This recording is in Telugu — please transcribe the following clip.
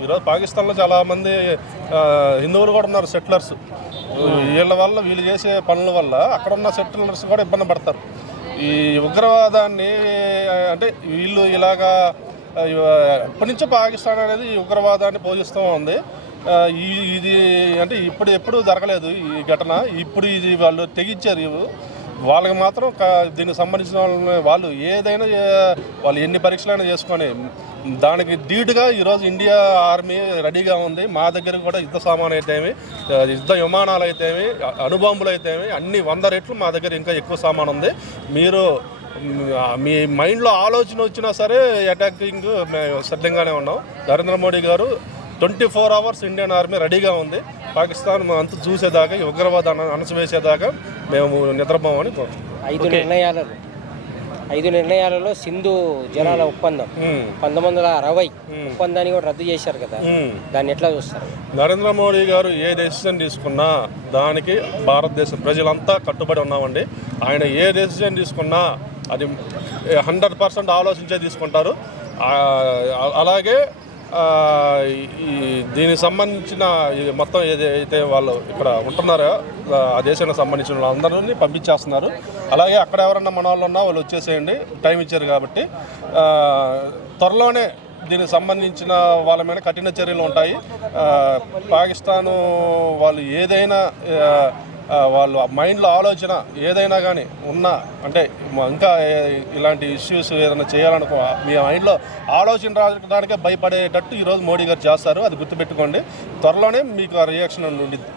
ఈరోజు పాకిస్తాన్లో చాలామంది హిందువులు కూడా ఉన్నారు, సెటిలర్స్. వీళ్ళ వల్ల, వీళ్ళు చేసే పనుల వల్ల అక్కడ ఉన్న సెటిలర్స్ కూడా ఇబ్బంది పడతారు. ఈ ఉగ్రవాదాన్ని అంటే వీళ్ళు ఇలాగా ఇప్పటి నుంచో పాకిస్తాన్ అనేది ఈ ఉగ్రవాదాన్ని పోషిస్తూ ఉంది. ఇది అంటే ఎప్పుడు జరగలేదు ఈ ఘటన. ఇప్పుడు ఇది వాళ్ళు తెగించారు. వాళ్ళకి మాత్రం దీనికి సంబంధించిన వాళ్ళు ఏదైనా వాళ్ళు ఎన్ని పరీక్షలైనా చేసుకొని దానికి ధీటుగా ఈరోజు ఇండియా ఆర్మీ రెడీగా ఉంది. మా దగ్గర కూడా యుద్ధ సామాను అయితేమి, యుద్ధ విమానాలు అయితేమి, అణుబాంబులు అయితేమి అన్ని 100 రెట్లు మా దగ్గర ఇంకా ఎక్కువ సామాను ఉంది. మీరు మీ మైండ్లో ఆలోచన వచ్చినా సరే అటాకింగ్ మేము సిద్ధంగానే ఉన్నాం. నరేంద్ర మోడీ గారు 24 అవర్స్ ఇండియన్ ఆర్మీ రెడీగా ఉంది. పాకిస్తాన్ అంతా చూసేదాకా, ఈ ఉగ్రవాదాన్ని అణచివేసేదాకా మేము నిద్రపోమని కోరుతున్నాం. 5 నిర్ణయాలలో సింధు జలాల ఒప్పందం 1960 ఒప్పందాన్ని కూడా రద్దు చేశారు కదా, దాన్ని ఎట్లా చూస్తారు? నరేంద్ర మోడీ గారు ఏ డెసిషన్ తీసుకున్నా దానికి భారతదేశ ప్రజలంతా కట్టుబడి ఉన్నామండి. ఆయన ఏ డెసిషన్ తీసుకున్నా అది 100% ఆలోచించే తీసుకుంటారు. అలాగే దీనికి సంబంధించిన మొత్తం ఏదైతే వాళ్ళు ఇక్కడ ఉంటున్నారో ఆ దేశానికి సంబంధించిన వాళ్ళందరినీ పంపించేస్తున్నారు. అలాగే అక్కడ ఎవరన్నా మన వాళ్ళు ఉన్నా వాళ్ళు వచ్చేసేయండి, టైం ఇచ్చారు కాబట్టి. త్వరలోనే దీనికి సంబంధించిన వాళ్ళ మీద కఠిన చర్యలు ఉంటాయి. పాకిస్తాను వాళ్ళు ఏదైనా వాళ్ళు మైండ్లో ఆలోచన ఏదైనా కానీ ఉన్నా, అంటే ఇంకా ఇలాంటి ఇష్యూస్ ఏదైనా చేయాలనుకో మీ మైండ్లో ఆలోచన రావడానికే భయపడేటట్టు ఈరోజు మోడీ గారు చేస్తారు. అది గుర్తుపెట్టుకోండి. త్వరలోనే మీకు ఆ రియాక్షన్ ఉండిద్ది.